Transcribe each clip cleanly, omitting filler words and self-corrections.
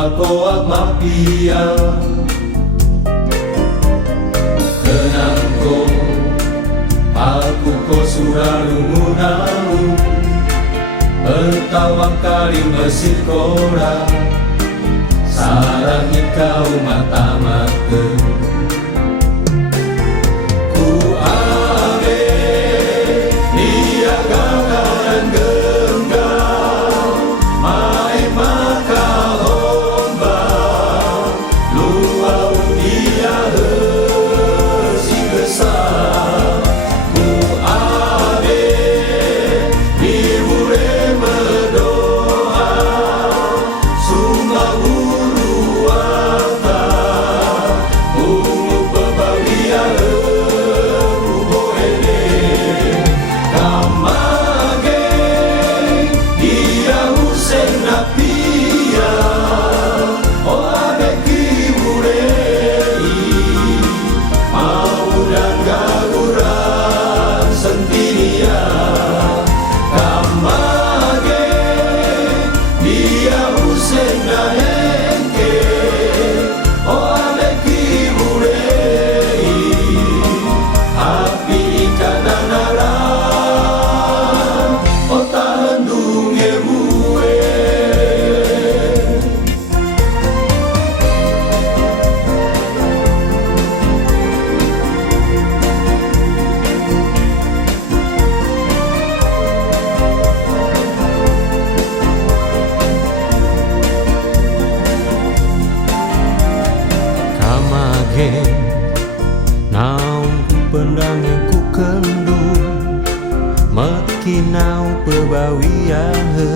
makoa mapia kenangko aku ko surarungunamu pertawang kali mesikora sarang ikau mata-mata ku ame dia gagaran genggam mai maka omba luau dia si besar ku ame diure berdoa summa uruata ungu bebalia rubo ele kamage dia Hussein napia o abeki murei mau dan gaguran sentinia kamage dia Hussein nahengke o abeki murei api ikananara o tahandunge mue kamage naung pendange ku kendu meki nau pebawiahe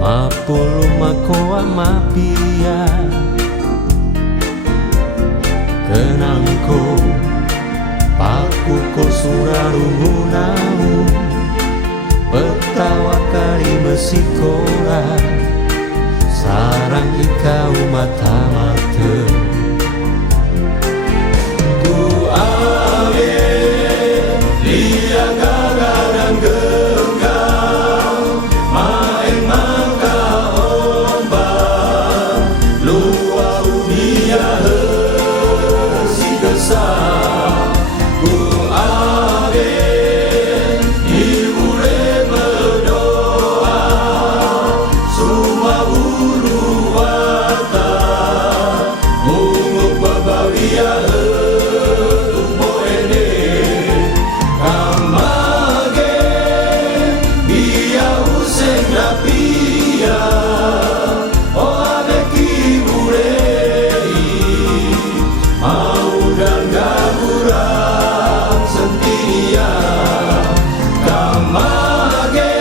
mapulu makoa mapia kenangko paku ko surarungunau petawa kali mesikora sarang ikau mata-mata ku ame dia gagaran genggam main maka ombak luau dia si besar ku ame diure berdoa summa uruata ungu bebalia rubo ele kamage dia Hussein napia o abeki murei mau dan gaguran sentinia kamage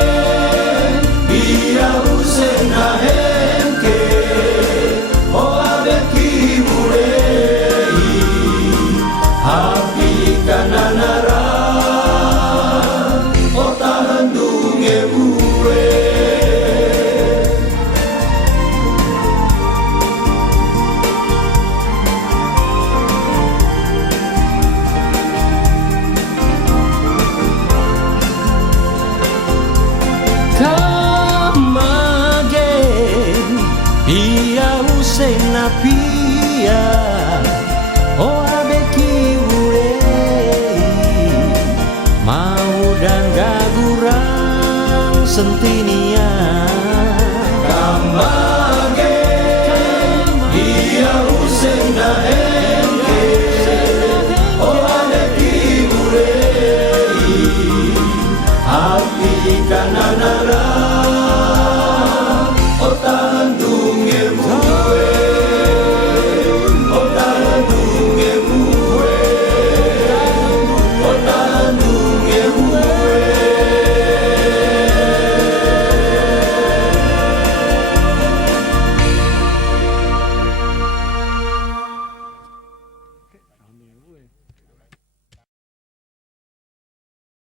dia Hussein nahengke o abeki murei api kananara o tahandunge mue kamage dia Hussein napia o abeki urei mau dan gaguran sentinia kamage dia Hussein